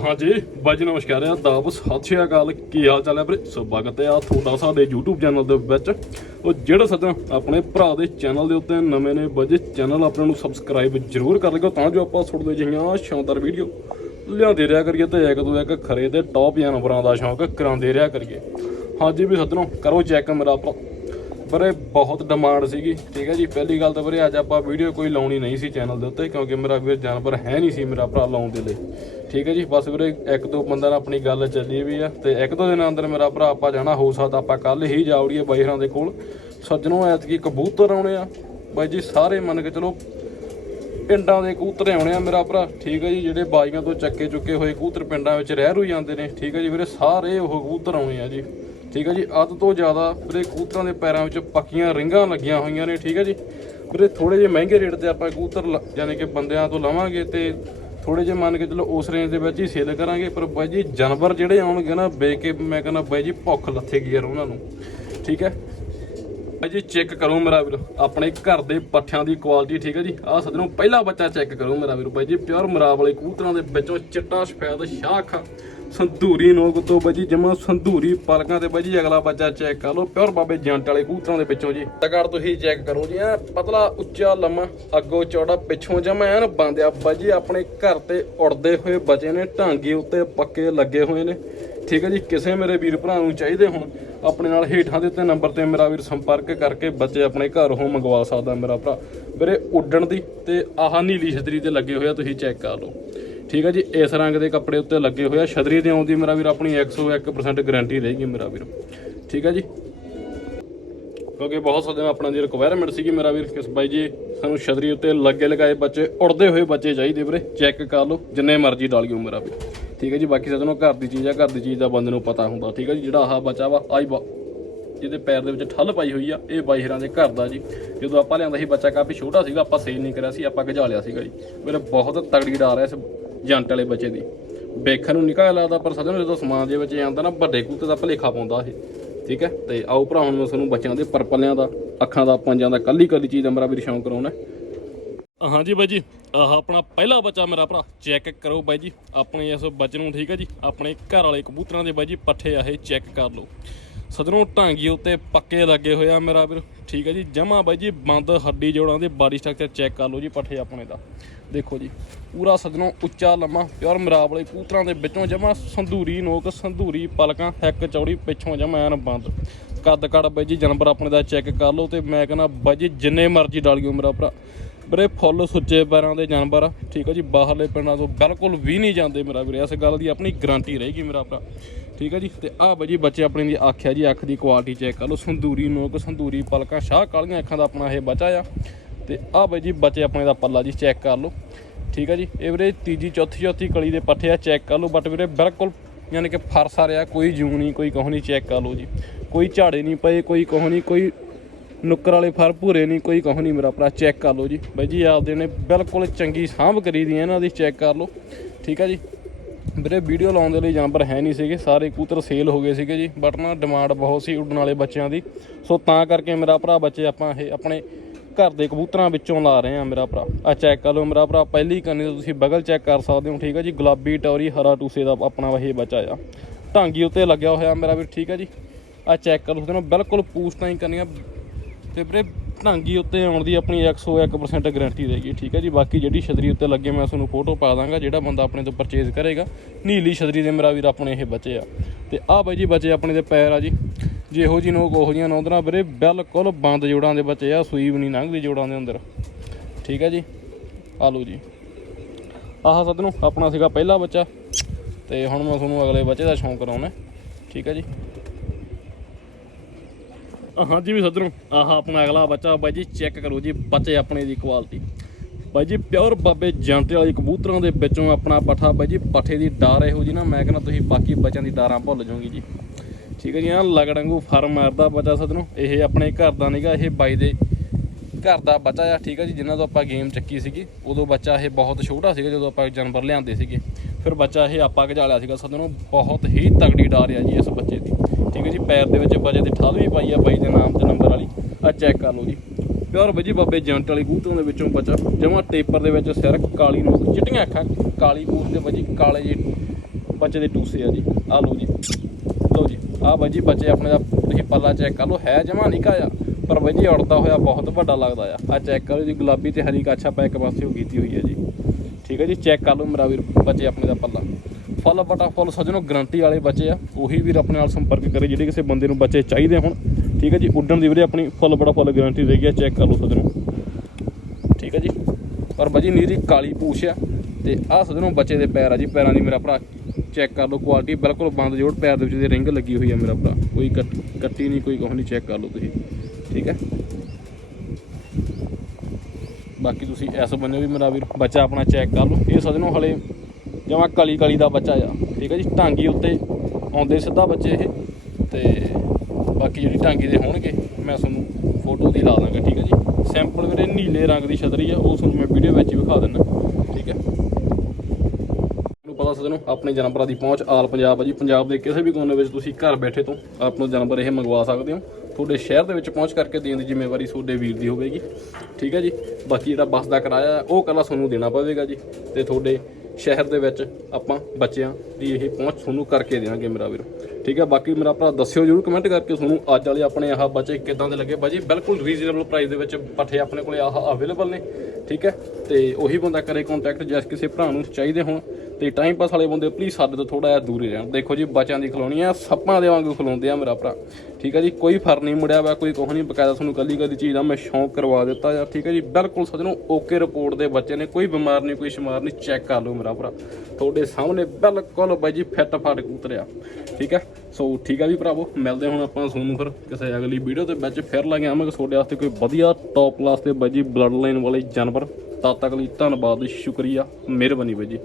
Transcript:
ਹਾਂਜੀ ਬਾਜੀ ਨਮਸਕਾਰ ਆ। ਦਾਬ ਸਤਿ ਸ਼੍ਰੀ ਅਕਾਲ, ਕੀ ਹਾਲ ਚਾਲ ਹੈ ਵੀਰੇ? ਸਵਾਗਤ ਹੈ ਆ ਤੁਹਾਡਾ ਸਾਡੇ YouTube ਚੈਨਲ ਦੇ ਵਿੱਚ। ਉਹ ਜਿਹੜਾ ਸੱਜਣ ਆਪਣੇ ਭਰਾ ਦੇ ਚੈਨਲ ਦੇ ਉੱਤੇ ਨਵੇਂ ਨੇ ਬਾਜੀ ਚੈਨਲ ਆਪਣੇ ਨੂੰ ਸਬਸਕ੍ਰਾਈਬ ਜ਼ਰੂਰ ਕਰ ਲਿਓ ਤਾਂ ਜੋ ਆਪਾਂ ਤੁਹਾਡੇ ਜਿਹੀਆਂ ਸ਼ਾਨਦਾਰ ਵੀਡੀਓ। ਲਿਆਉਂਦੇ ਰਿਹਾ ਕਰੀਏ ਤੇ ਇੱਕ ਤੋਂ ਇੱਕ ਖਰੇ ਦੇ ਟੌਪ ਜਾਨਵਰਾਂ ਦਾ ਸ਼ੌਂਕ ਕਰਾਉਂਦੇ ਰਿਹਾ ਕਰੀਏ। ਹਾਂਜੀ ਵੀ ਸੱਜਣੋ, ਕਰੋ ਚੈੱਕ ਮੇਰਾ ਭਰਾ ਵੀਰੇ ਬਹੁਤ ਡਿਮਾਂਡ ਸੀਗੀ, ਠੀਕ ਹੈ ਜੀ। ਪਹਿਲੀ ਗੱਲ ਤਾਂ ਵੀਰੇ, ਅੱਜ ਆਪਾਂ ਵੀਡੀਓ ਕੋਈ ਲਾਉਣੀ ਨਹੀਂ ਸੀ ਚੈਨਲ ਦੇ ਉੱਤੇ, ਕਿਉਂਕਿ ਮੇਰਾ ਵੀਰ ਜਾਨਵਰ ਹੈ ਨਹੀਂ ਸੀ ਮੇਰਾ ਭਰਾ ਲਾਉਣ ਦੇ ਲਈ। ਠੀਕ ਹੈ ਜੀ, ਬਸ ਵੀਰੇ, ਇੱਕ ਦੋ ਬੰਦਾ ਨਾਲ ਆਪਣੀ ਗੱਲ ਚੱਲੀ ਵੀ ਆ, ਤੇ ਇੱਕ ਦੋ ਦਿਨਾਂ ਅੰਦਰ ਮੇਰਾ ਭਰਾ ਆਪਾਂ ਜਾਣਾ, ਹੋ ਸਕਦਾ ਆਪਾਂ ਕੱਲ ਹੀ ਜਾਵੜੀਏ ਬਾਈ ਹਰਾਂ ਦੇ ਕੋਲ। ਸੱਜਣੋਂ ਐਤਕੀ ਕਬੂਤਰ ਆਉਣੇ ਆ। ਬਾਈ ਜੀ, ਸਾਰੇ ਮੰਨ ਕੇ ਚਲੋ ਪਿੰਡਾਂ ਦੇ ਕਬੂਤਰ ਆਉਣੇ ਆ ਮੇਰਾ ਭਰਾ। ਠੀਕ ਹੈ ਜੀ, ਜਿਹੜੇ ਬਾਈਆਂ ਤੋਂ ਚੱਕੇ ਚੁੱਕੇ ਹੋਏ ਕਬੂਤਰ ਪਿੰਡਾਂ ਵਿੱਚ ਰਹਿ ਰੂ ਜਾਂਦੇ ਨੇ। ਠੀਕ ਹੈ ਜੀ, ਵੀਰੇ, ਸਾਰੇ ਉਹ ਕਬੂਤਰ ਆਉਣੇ ਆ ਜੀ। ਠੀਕ ਹੈ ਜੀ, ਅੱਧ ਤੋਂ ਜ਼ਿਆਦਾ ਵੀਰੇ ਕਬੂਤਰਾਂ ਦੇ ਪੈਰਾਂ ਵਿੱਚ ਪੱਕੀਆਂ ਰਿੰਗਾਂ ਲੱਗੀਆਂ ਹੋਈਆਂ ਨੇ, ਠੀਕ ਹੈ ਜੀ। ਵੀਰੇ ਥੋੜੇ ਜਿਹੇ ਮਹਿੰਗੇ ਰੇਟ ਤੇ ਆਪਾਂ ਕਬੂਤਰ ਲ- ਯਾਨੀ ਕਿ ਬੰਦਿਆਂ ਤੋਂ ਲਵਾਂਗੇ ਤੇ ਥੋੜੇ ਜਿਹੇ ਮੰਨ ਕੇ ਚਲੋ ਉਸ ਰੇਂਜ ਦੇ ਵਿੱਚ ਹੀ ਸੇਲ ਕਰਾਂਗੇ, ਪਰ ਬਾਈ ਜੀ ਜਾਨਵਰ ਜਿਹੜੇ ਆਉਣਗੇ ਨਾ ਵੇਚ ਕੇ ਮੈਂ ਕਹਿੰਦਾ ਬਾਈ ਜੀ ਭੁੱਖ ਲੱਥੇਗੀ ਯਾਰ ਉਹਨਾਂ ਨੂੰ, ਠੀਕ ਹੈ ਬਾਈ ਜੀ ਚੈੱਕ ਕਰੋ ਮੇਰਾ ਵੀਰ, ਆਪਣੇ ਘਰ ਦੇ ਪੱਠਿਆਂ ਦੀ ਕੁਆਲਿਟੀ ਠੀਕ ਹੈ ਜੀ। ਆਹ ਸਦਨੋਂ ਪਹਿਲਾ ਬੱਚਾ ਚੈੱਕ ਕਰੋ ਮੇਰਾ ਵੀਰ, ਬਾਈ ਜੀ ਪਿਓਰ ਮਰਾਬ ਵਾਲੇ ਕੂਤਰਾਂ ਦੇ ਵਿੱਚੋਂ ਚਿੱਟਾ, ਸਫੈਦ, ਸ਼ਾਖ। ਸੰਧੂਰੀ ਨੋਕ ਤੋਂ ਬਾਈ ਜਮਾ ਸੰਧੂਰੀ ਪਲਕਾਂ ਤੇ ਬਾਈ ਅਗਲਾ ਬੱਚਾ ਚੈੱਕ ਕਰ ਲਓ। ਪਿਓਰ ਬਾਬੇ ਜੰਟ ਵਾਲੇ ਕੂਤਰਾਂ ਦੇ ਵਿੱਚੋਂ ਜੀ। ਤਗੜ ਤੁਸੀਂ ਚੈੱਕ ਕਰੋ ਜੀ, ਐ ਪਤਲਾ, ਉੱਚਾ, ਲੰਮਾ, ਅੱਗੋਂ ਚੌੜਾ, ਪਿੱਛੋਂ ਜਮਾ ਐਨ ਬੰਦਿਆ ਬਾਈ ਆਪਣੇ ਘਰ ਤੇ ਉੜਦੇ ਹੋਏ ਬਚੇ ਨੇ, ਢਾਂਗੇ ਉੱਤੇ ਪੱਕੇ ਲੱਗੇ ਹੋਏ ਨੇ। ਠੀਕ ਹੈ ਜੀ, ਕਿਸੇ ਮੇਰੇ ਵੀਰ ਭਰਾ ਨੂੰ ਚਾਹੀਦੇ ਹੋਣ, ਆਪਣੇ ਨਾਲ ਹੇਠਾਂ ਦੇ ਉੱਤੇ ਨੰਬਰ ਤੇ ਮੇਰਾ ਵੀਰ ਸੰਪਰਕ ਕਰਕੇ ਬੱਚੇ ਆਪਣੇ ਘਰ ਉਹ ਮੰਗਵਾ ਸਕਦਾ ਮੇਰਾ ਭਰਾ। ਵੀਰੇ, ਉੱਡਣ ਦੀ ਤੇ ਆਹ ਨੀਲੀ ਛਤਰੀ ਤੇ ਲੱਗੇ ਹੋਇਆ ਤੁਸੀਂ ਚੈੱਕ ਕਰ ਲਓ। ਠੀਕ ਹੈ ਜੀ, ਇਸ ਰੰਗ ਦੇ ਕੱਪੜੇ ਉੱਤੇ ਲੱਗੇ ਹੋਇਆ ਛਦਰੀ ਦੇ ਆਉਂਦੀ ਮੇਰਾ ਵੀਰ ਆਪਣੀ 101% ਗਾਰੰਟੀ ਰਹੇਗੀ ਮੇਰਾ ਵੀਰ। ਠੀਕ ਹੈ ਜੀ। ਕਿਉਂਕਿ ਬਹੁਤ ਸਾਡੇ ਆਪਣਾ ਦੀ ਰਿਕੁਆਇਰਮੈਂਟ ਸੀਗੀ ਮੇਰਾ ਵੀਰ ਕਿਸ ਬਾਈ ਜੀ, ਸਾਨੂੰ ਛਦਰੀ ਉੱਤੇ ਲੱਗੇ ਲਗਾਏ ਬੱਚੇ, ਉੜਦੇ ਹੋਏ ਬੱਚੇ ਚਾਹੀਦੇ ਵੀਰੇ। ਚੈੱਕ ਕਰ ਲਓ, ਜਿੰਨੇ ਮਰਜ਼ੀ ਡਾਲ ਡਾਲਿਓ ਮੇਰਾ ਵੀਰ। ਠੀਕ ਹੈ ਜੀ, ਬਾਕੀ ਸੱਜਣੋ, ਘਰ ਦੀ ਚੀਜ਼ ਆ, ਘਰ ਦੀ ਚੀਜ਼ ਦਾ ਬੰਦੇ ਨੂੰ ਪਤਾ ਹੁੰਦਾ। ਠੀਕ ਹੈ ਜੀ, ਜਿਹੜਾ ਆਹ ਬੱਚਾ ਵਾ ਆਈ ਬਾ ਜਿਹਦੇ ਪੈਰ ਦੇ ਵਿੱਚ ਠੱਲ ਪਾਈ ਹੋਈ ਆ, ਇਹ ਬਾਈ ਹਰਾਂ ਦੇ ਘਰ ਦਾ ਜੀ। ਜਦੋਂ ਆਪਾਂ ਲਿਆਂਦਾ ਸੀ ਬੱਚਾ, ਕਾਫੀ ਛੋਟਾ ਸੀਗਾ, ਆਪਾਂ ਸੇਲ ਨਹੀਂ ਕਰਿਆ ਸੀ, ਆਪਾਂ ਗਜਾ ਲਿਆ ਸੀਗਾ ਜੀ। ਮੇਰੇ ਬਹੁਤ ਤਗੜੀ ਡਾਰ ਰਿਹਾ ਇਸ ਜੰਟ ਵਾਲੇ ਬੱਚੇ ਦੀ। ਵੇਖਣ ਨੂੰ ਨਿਕਾ ਲੱਗਦਾ, ਪਰ ਸੱਜਣੋ ਜਦੋਂ ਸਮਾਜ ਦੇ ਵਿੱਚ ਜਾਂਦਾ ਨਾ, ਵੱਡੇ ਕੂਤੇ ਦਾ ਭਲੇਖਾ ਪਾਉਂਦਾ ਇਹ। ਠੀਕ ਹੈ? ਤੇ ਆਓ ਭਰਾ ਹੁਣ ਮੈਂ ਤੁਹਾਨੂੰ ਬੱਚਿਆਂ ਦੇ ਪਰਪਲਿਆਂ ਦਾ, ਅੱਖਾਂ ਦਾ ਪੰਜਾਂ ਦਾ, ਕੱਲੀ ਕੱਲੀ ਚੀਜ਼ ਦਾ ਮੇਰਾ ਵੀਰ ਸ਼ੌਂਕ ਕਰਾਉਣਾ ਹਾਂਜੀ ਬਾਈ ਜੀ, ਆਹ ਆਪਣਾ ਪਹਿਲਾ ਬੱਚਾ ਮੇਰਾ ਭਰਾ। ਚੈੱਕ ਕਰੋ ਬਾਈ ਜੀ, ਆਪਣੇ ਇਸ ਬੱਚੇ ਨੂੰ, ਠੀਕ ਹੈ ਜੀ? ਆਪਣੇ ਘਰ ਵਾਲੇ ਕਬੂਤਰਾਂ ਦੇ ਬਾਈ ਜੀ, ਪੱਠੇ ਆਹੇ ਚੈੱਕ ਕਰ ਲਓ। ਸਦਰੋਂ ਢਾਂਗੀ ਉੱਤੇ ਪੱਕੇ ਲੱਗੇ ਹੋਏ ਆ ਮੇਰਾ ਵੀਰ। ਠੀਕ ਹੈ ਜੀ, ਜਮਾ ਬਾਈ ਜੀ, ਬੰਦ ਹੱਡੀ ਜੋੜਾਂ ਦੇ ਬਾਡੀ ਸਟਰਕਚਰ ਚੈੱਕ ਕਰ ਲਓ ਜੀ, ਪੱਠੇ ਆਪਣੇ ਦਾ। ਦੇਖੋ ਜੀ, ਪੂਰਾ ਸਦਰੋਂ ਉੱਚਾ, ਲੰਮਾ, ਪਿਓਰ ਮਰਾਬ ਵਾਲੇ ਕਬੂਤਰਾਂ ਦੇ ਵਿੱਚੋਂ ਜਮਾ ਸੰਧੂਰੀ ਨੋਕ, ਸੰਧੂਰੀ ਪਲਕਾਂ ਇੱਕ ਚੌੜੀ ਪਿੱਛੋਂ ਜਮਾ ਐਨ ਬੰਦ। ਕੱਦ ਕੱਦ ਬਾਈ ਜੀ, ਜਾਨਵਰ ਆਪਣੇ ਦਾ ਚੈੱਕ ਕਰ ਲਓ ਤੇ ਮੈਂ ਕਹਿੰਦਾ ਬਾਈ ਜੀ, ਜਿੰਨੇ ਮਰਜ਼ੀ ਡਾਲਿਓ ਮੇਰਾ ਭਰਾ। ਵੀਰੇ ਫੁੱਲ ਸੁੱਚੇ ਪੈਰਾਂ ਦੇ ਜਾਨਵਰ ਠੀਕ ਹੈ ਜੀ, ਬਾਹਰਲੇ ਪਿੰਡਾਂ ਤੋਂ ਬਿਲਕੁਲ ਵੀ ਨਹੀਂ ਜਾਂਦੇ ਮੇਰਾ ਵੀਰੇ। ਇਸ ਗੱਲ ਦੀ ਆਪਣੀ ਗਾਰੰਟੀ ਰਹੇਗੀ ਮੇਰਾ ਭਰਾ। ਠੀਕ ਹੈ ਜੀ? ਤੇ ਆਹ ਬਾਈ ਜੀ ਬੱਚੇ ਆਪਣੇ ਦੀ ਆਖਿਆ ਜੀ, ਅੱਖ ਦੀ ਕੁਆਲਿਟੀ ਚੈੱਕ ਕਰ ਲਓ। ਸੰਧੂਰੀ ਨੋਕ ਸੰਧੂਰੀ ਪਲਕਾਂ, ਸ਼ਾਹ ਕਾਲੀਆਂ ਅੱਖਾਂ ਦਾ ਆਪਣਾ ਇਹ ਬੱਚਾ ਆ। ਤੇ ਆਹ ਬਾਈ ਜੀ ਬੱਚੇ ਆਪਣੇ ਦਾ ਪੱਲਾ ਜੀ ਚੈੱਕ ਕਰ ਲਓ। ਠੀਕ ਹੈ ਜੀ? ਇਹ ਵੀਰੇ ਤੀਜੀ, ਚੌਥੀ ਚੌਥੀ ਕਲੀ ਦੇ ਪੱਠੇ ਆ ਚੈੱਕ ਕਰ ਲਓ। ਬਟ ਵੀਰੇ ਬਿਲਕੁਲ ਯਾਨੀ ਕਿ ਫਰਸ ਆ ਰਿਹਾ, ਕੋਈ ਜੂ ਨਹੀਂ, ਕੋਈ ਕਹੋ ਨਹੀਂ ਚੈੱਕ ਕਰ ਲਓ ਜੀ। ਕੋਈ ਝਾੜੇ ਨਹੀਂ ਪਏ, ਕੋਈ ਕਹੋ ਨਹੀਂ, ਕੋਈ ਨੁੱਕਰ ਵਾਲੇ ਫਰ ਭੂਰੇ ਨਹੀਂ, ਕੋਈ ਕਹੋ ਨਹੀਂ ਮੇਰਾ ਭਰਾ ਚੈੱਕ ਕਰ ਲਓ ਜੀ। ਬਾਈ ਜੀ ਆਪਦੇ ਨੇ ਬਿਲਕੁਲ ਚੰਗੀ ਸਾਂਭ ਕਰੀ ਦੀ ਹੈ ਇਹਨਾਂ ਦੀ ਚੈੱਕ ਕਰ ਲਓ। ਠੀਕ ਹੈ ਜੀ? ਵੀਰੇ ਵੀਡੀਓ ਲਾਉਣ ਦੇ ਲਈ ਜਾਨਵਰ ਹੈ ਨਹੀਂ ਸੀਗੇ। ਸਾਰੇ ਕਬੂਤਰ ਸੇਲ ਹੋ ਗਏ ਸੀਗੇ ਜੀ ਬਟ ਨਾ ਡਿਮਾਂਡ ਬਹੁਤ ਸੀ ਉੱਡਣ ਵਾਲੇ ਬੱਚਿਆਂ ਦੀ। ਸੋ ਤਾਂ ਕਰਕੇ ਮੇਰਾ ਭਰਾ ਬੱਚੇ ਆਪਾਂ ਇਹ ਆਪਣੇ ਘਰ ਦੇ ਕਬੂਤਰਾਂ ਵਿੱਚੋਂ ਲਾ ਰਹੇ ਆ ਮੇਰਾ ਭਰਾ। ਆ ਚੈੱਕ ਕਰ ਲਓ ਮੇਰਾ ਭਰਾ, ਪਹਿਲੀ ਕੰਨੀ ਤੋਂ ਤੁਸੀਂ ਬਗਲ ਚੈੱਕ ਕਰ ਸਕਦੇ ਹੋ, ਠੀਕ ਹੈ ਜੀ? ਗੁਲਾਬੀ ਟੌਰੀ, ਹਰਾ ਟੂਸੇ ਦਾ ਆਪਣਾ ਇਹ ਬੱਚਾ ਆ। ਢਾਂਗੀ ਉੱਤੇ ਲੱਗਿਆ ਹੋਇਆ ਮੇਰਾ ਵੀਰ, ਠੀਕ ਹੈ ਜੀ? ਆ ਚੈੱਕ ਕਰ ਲਓ ਤੁਹਾਨੂੰ ਬਿਲਕੁਲ ਪੂਛਤਾਂ ਹੀ ਕਰਨੀਆਂ। ਤੇ ਵੀਰੇ ਢਾਂਗੀ ਉੱਤੇ ਆਉਣ ਦੀ ਆਪਣੀ 101% ਗਾਰੰਟੀ ਰਹੇਗੀ, ਠੀਕ ਹੈ ਜੀ? ਬਾਕੀ ਜਿਹੜੀ ਛਤਰੀ ਉੱਤੇ ਲੱਗੇ ਮੈਂ ਤੁਹਾਨੂੰ ਫੋਟੋ ਪਾ ਦਾਂਗਾ, ਜਿਹੜਾ ਬੰਦਾ ਆਪਣੇ ਤੋਂ ਪਰਚੇਜ਼ ਕਰੇਗਾ, ਨੀਲੀ ਛਤਰੀ ਦੇ ਮੇਰਾ ਵੀਰ ਆਪਣੇ ਇਹ ਬੱਚੇ ਆ। ਤੇ ਆਹ ਬਾਈ ਜੀ ਬੱਚੇ ਆਪਣੇ ਦੇ ਪੈਰ ਆ ਜੀ। ਜਿਹੋ ਇਹੋ ਜੀ ਨੋਕ ਉਹੋ ਜੀਆਂ ਨੌਂਦਰਾਂ ਵੀਰੇ, ਬਿਲਕੁਲ ਬੰਦ ਜੋੜਾਂ ਦੇ ਬੱਚੇ ਆ, ਸੂਈ ਵੀ ਨਹੀਂ ਲੰਘਦੀ ਜੋੜਾਂ ਦੇ ਅੰਦਰ। ਠੀਕ ਹੈ ਜੀ? ਆ ਲਓ ਜੀ। ਆਹ ਸੱਦ ਨੂੰ ਆਪਣਾ ਸੀਗਾ ਪਹਿਲਾ ਬੱਚਾ। ਤੇ ਹੁਣ ਮੈਂ ਤੁਹਾਨੂੰ ਅਗਲੇ ਬੱਚੇ ਦਾ ਸ਼ੌਂਕ ਕਰਾਉਣਾ। ਠੀਕ ਹੈ ਜੀ? ਹਾਂਜੀ ਵੀ ਸੱਜਣੋ, ਆਹ ਆਪਣਾ ਅਗਲਾ ਬੱਚਾ ਬਾਈ ਜੀ ਚੈੱਕ ਕਰੋ ਜੀ, ਬੱਚੇ ਆਪਣੇ ਦੀ ਕੁਆਲਿਟੀ ਬਾਈ ਜੀ ਪਿਓਰ ਬਾਬੇ ਜਾਂਟੇ ਵਾਲੀ ਕਬੂਤਰਾਂ ਦੇ ਵਿੱਚੋਂ ਆਪਣਾ ਪੱਠਾ ਬਾਈ ਜੀ, ਪੱਠੇ ਦੀ ਡਾਰ ਇਹੋ ਜੀ ਨਾ, ਮੈਂ ਕਹਿੰਦਾ ਤੁਸੀਂ ਬਾਕੀ ਬੱਚਿਆਂ ਦੀ ਡਾਰਾਂ ਭੁੱਲ ਜਾਓਗੇ ਜੀ। ਠੀਕ ਹੈ ਜੀ ਆ ਲਗੜੰਗੂ ਫਰ ਮਾਰਦਾ ਬੱਚਾ ਸੱਜਣੋ, ਇਹ ਆਪਣੇ ਘਰ ਦਾ ਨਹੀਂਗਾ ਇਹ ਬਾਈ ਦੇ ਘਰ ਦਾ ਬੱਚਾ ਆ, ਠੀਕ ਹੈ ਜੀ, ਜਿਨ੍ਹਾਂ ਤੋਂ ਆਪਾਂ ਗੇਮ ਚੱਕੀ ਸੀਗੀ, ਉਦੋਂ ਬੱਚਾ ਇਹ ਬਹੁਤ ਛੋਟਾ ਸੀਗਾ, ਜਦੋਂ ਆਪਾਂ ਜਾਨਵਰ ਲਿਆਂਦੇ ਸੀਗੇ। ਫਿਰ ਬੱਚਾ ਇਹ ਆਪਾਂ ਗਜਾ ਲਿਆ ਸੀਗਾ ਸੱਜਣੋ ਬਹੁਤ ਹੀ ਤਗੜੀ ਡਾਰ ਆ ਜੀ ਇਸ ਬੱਚੇ ਦੀ। ਠੀਕ ਹੈ ਜੀ, ਪੈਰ ਦੇ ਵਿੱਚ ਬੱਚੇ ਦੀ ਠਾਲ ਵੀ ਪਾਈ ਆ ਬਾਈ ਦੇ ਨਾਮ ਤੇ ਨੰਬਰ ਵਾਲੀ। ਆ ਚੈੱਕ ਕਰ ਲਓ ਜੀ। ਪਿਓਰ ਬਾਜੀ ਬਾਬੇ ਜੰਟ ਵਾਲੀ ਕਬੂਤਰਾਂ ਦੇ ਵਿੱਚੋਂ ਬੱਚਾ ਜਮਾ ਟੇਪਰ ਦੇ ਵਿੱਚ ਸਿਰ ਕਾਲੀ ਨੂੰ ਚਿੱਟੀਆਂ ਅੱਖਾਂ, ਕਾਲੀ ਪੂਛ ਦੇ ਬਾਜੀ ਕਾਲੇ ਜੀ ਬੱਚੇ ਦੇ ਟੂਸੇ ਆ ਜੀ। ਆ ਲਓ ਜੀ। ਲਓ ਜੀ। ਆ ਬਾਈ ਜੀ, ਬੱਚੇ ਆਪਣੇ ਦਾ ਤੁਸੀਂ ਪੱਲਾ ਚੈੱਕ ਕਰ ਲਓ, ਹੈ ਜਮਾ ਨਹੀਂ ਆ ਪਰ ਬਾਈ ਜੀ, ਉੜਦਾ ਹੋਇਆ ਬਹੁਤ ਵੱਡਾ ਲੱਗਦਾ ਆ। ਆ ਚੈੱਕ ਕਰੋ ਜੀ, ਗੁਲਾਬੀ ਤੇ ਹਰੀ ਕਾਛਾ ਪਾ ਇੱਕ ਪਾਸੇ ਉਹ ਕੀਤੀ ਹੋਈ ਹੈ ਜੀ। ਠੀਕ ਹੈ ਜੀ ਚੈੱਕ ਕਰ ਲਓ ਮੇਰਾ ਵੀਰ ਬੱਚੇ ਆਪਣੇ ਦਾ ਪੱਲਾ। ਫੁੱਲ ਬਟਾ ਫੁੱਲ ਸਜਣੋ ਗਰੰਟੀ ਵਾਲੇ ਬੱਚੇ ਆ। ਉਹੀ ਵੀਰ ਆਪਣੇ ਨਾਲ ਸੰਪਰਕ ਕਰੇ, ਜਿਹੜੇ ਕਿਸੇ ਬੰਦੇ ਨੂੰ ਬੱਚੇ ਚਾਹੀਦੇ ਹੋਣ। ਠੀਕ ਹੈ ਜੀ, ਉੱਡਣ ਦੀ ਵੀਰੇ ਆਪਣੀ ਫੁੱਲ ਬਟਾ ਫੁੱਲ ਗਾਰੰਟੀ ਰਹੇਗੀ ਆ ਚੈੱਕ ਕਰ ਲਓ ਸਜਣੋ। ਠੀਕ ਹੈ ਜੀ, ਪਰ ਬਾਜੀ ਨੀਰੀ ਕਾਲੀ ਪੂਛ ਆ। ਤੇ ਆਹ ਸਜਣੋ ਬੱਚੇ ਦੇ ਪੈਰ ਆ ਜੀ, ਪੈਰਾਂ ਦੀ ਮੇਰਾ ਭਰਾ ਚੈੱਕ ਕਰ ਲਓ ਕੁਆਲਿਟੀ ਬਿਲਕੁਲ ਬੰਦ ਜੋੜ, ਪੈਰ ਦੇ ਵਿੱਚ ਦੀ ਰਿੰਗ ਲੱਗੀ ਹੋਈ ਆ ਮੇਰਾ ਭਰਾ। ਕੋਈ ਕੱਟ- ਕੱਟੀ ਨਹੀਂ ਕੋਈ ਕੁਛ ਨਹੀਂ ਚੈੱਕ ਕਰ ਲਓ ਤੁਸੀਂ। ਠੀਕ ਹੈ ਬਾਕੀ ਤੁਸੀਂ ਇਸ ਬੰਨੇ ਵੀ ਮੇਰਾ ਵੀਰ ਬੱਚਾ ਆਪਣਾ ਚੈੱਕ ਕਰ ਲਓ। ਇਹ ਸਜਣੋ ਹਲੇ ਜਮਾ ਕਲੀ ਕਲੀ ਦਾ ਬੱਚਾ ਆ, ਠੀਕ ਹੈ ਜੀ? ਟਾਂਗੀ ਉੱਤੇ ਆਉਂਦੇ ਸਿੱਧਾ ਬੱਚੇ ਇਹ। ਤੇ ਬਾਕੀ ਜਿਹੜੀ ਟਾਂਗੀ ਦੇ ਹੋਣਗੇ, ਮੈਂ ਤੁਹਾਨੂੰ ਫੋਟੋ ਦੀ ਲਾ ਦਾਂਗਾ, ਠੀਕ ਹੈ ਜੀ? ਸੈਂਪਲ ਵੀਰੇ ਨੀਲੇ ਰੰਗ ਦੀ ਛਤਰੀ ਆ, ਉਹ ਤੁਹਾਨੂੰ ਮੈਂ ਵੀਡੀਓ ਵਿੱਚ ਵਿਖਾ ਦਿੰਦਾ, ਠੀਕ ਹੈ ਤੁਹਾਨੂੰ ਪਤਾ ਸਜਣੋ, ਆਪਣੇ ਜਾਨਵਰਾਂ ਦੀ ਪਹੁੰਚ, ਆਲ ਪੰਜਾਬ ਆ ਜੀ। ਪੰਜਾਬ ਦੇ ਕਿਸੇ ਵੀ ਕੋਨੇ ਵਿੱਚ ਤੁਸੀਂ ਘਰ ਬੈਠੇ ਤੋਂ ਆਪਣਾ ਜਾਨਵਰ ਇਹ ਮੰਗਵਾ ਸਕਦੇ ਹੋ। ਤੁਹਾਡੇ ਸ਼ਹਿਰ ਦੇ ਵਿੱਚ ਪਹੁੰਚ ਕਰਕੇ ਦੇਣ ਦੀ ਜ਼ਿੰਮੇਵਾਰੀ ਤੁਹਾਡੇ ਵੀਰ ਦੀ ਹੋਵੇਗੀ। ਠੀਕ ਹੈ ਜੀ? ਬਾਕੀ ਜਿਹੜਾ ਬੱਸ ਦਾ ਕਿਰਾਇਆ ਉਹ ਕੱਲਾ ਤੁਹਾਨੂੰ ਦੇਣਾ ਪਵੇਗਾ ਜੀ। ਤੇ ਤੁਹਾਡੇ ਸ਼ਹਿਰ ਦੇ ਵਿੱਚ ਆਪਾਂ ਬੱਚਿਆਂ ਦੀ ਇਹ ਪਹੁੰਚ ਤੁਹਾਨੂੰ ਕਰਕੇ ਦੇਵਾਂਗੇ ਮੇਰਾ ਵੀਰ। ਠੀਕ ਹੈ? ਬਾਕੀ ਮੇਰਾ ਭਰਾ ਦੱਸਿਓ ਜਰੂਰ ਕਮੈਂਟ ਕਰਕੇ ਤੁਹਾਨੂੰ ਅੱਜ ਵਾਲੇ ਆਪਣੇ ਆਹ ਬੱਚੇ ਕਿਦਾਂ ਦੇ ਲੱਗੇ। ਬਾਜੀ ਬਿਲਕੁਲ ਰੀਜ਼ਨੇਬਲ ਪ੍ਰਾਈਸ ਦੇ ਵਿੱਚ ਪੱਠੇ ਆਪਣੇ ਕੋਲੇ ਆਹ ਅਵੇਲੇਬਲ ਨੇ। ਠੀਕ ਹੈ? ਤੇ ਉਹੀ ਬੰਦਾ ਕਰੇ ਕੰਟੈਕਟ ਜਿਸ ਕਿਸੇ ਭਰਾ ਨੂੰ ਚਾਹੀਦੇ ਹੋਣ ਤੇ ਟਾਈਮ ਪਾਸ ਵਾਲੇ ਬੰਦੇ ਪਲੀਜ਼ ਸਾਡੇ ਤੋਂ ਥੋੜਾ ਜਿਹਾ ਦੂਰ ਹੀ ਰਹਿਣ। ਦੇਖੋ ਜੀ, ਬੱਚਿਆਂ ਦੀ ਖਲੋਣੀ ਆ, ਸੱਪਾਂ ਦੇ ਵਾਂਗੂ ਖਲੋਂਦੇ ਆ ਮੇਰਾ ਭਰਾ। ਠੀਕ ਹੈ ਜੀ, ਕੋਈ ਫਰ ਨਹੀਂ ਮੁੜਿਆ ਵਾ, ਕੋਈ ਕੁਛ ਨਹੀਂ, ਬਕਾਇਦਾ ਤੁਹਾਨੂੰ ਕੱਲੀ ਕੱਲੀ ਚੀਜ਼ ਦਾ ਮੈਂ ਸ਼ੌਂਕ ਕਰਵਾ ਦਿੱਤਾ ਯਾਰ, ਠੀਕ ਹੈ ਜੀ। ਬਿਲਕੁਲ ਸਜਣੋ ਓਕੇ ਰਿਪੋਰਟ ਦੇ ਬੱਚੇ ਨੇ, ਕੋਈ ਬਿਮਾਰ ਨਹੀਂ, ਕੋਈ ਸ਼ਮਾਰ ਨਹੀਂ ਚੈੱਕ ਕਰ ਲਓ ਮੇਰਾ ਭਰਾ। ਤੁਹਾਡੇ ਸਾਹਮਣੇ ਬਿਲਕੁਲ ਬਾਈ ਜੀ ਫਿੱਟ ਫਾਟ ਉਤਰਿਆ, ਠੀਕ ਹੈ ਸੋ ਠੀਕ ਹੈ ਵੀ ਭਰਾਵੋ, ਮਿਲਦੇ ਹੁਣ ਆਪਾਂ ਤੁਹਾਨੂੰ ਫਿਰ ਕਿਸੇ ਅਗਲੀ ਵੀਡੀਓ ਦੇ ਵਿੱਚ। ਫਿਰ ਲਾਂਗੇ ਆਵਾਂਗੇ ਤੁਹਾਡੇ ਵਾਸਤੇ ਕੋਈ ਵਧੀਆ ਟੌਪ ਕਲਾਸ 'ਤੇ ਬਾਈ ਜੀ ਬਲੱਡ ਲਾਈਨ ਵਾਲੇ ਜਾਨਵਰ। ਤਦ ਤੱਕ ਲਈ ਧੰਨਵਾਦ, ਸ਼ੁਕਰੀਆ, ਮਿਹਰਬਾਨੀ ਬਾਈ ਜੀ।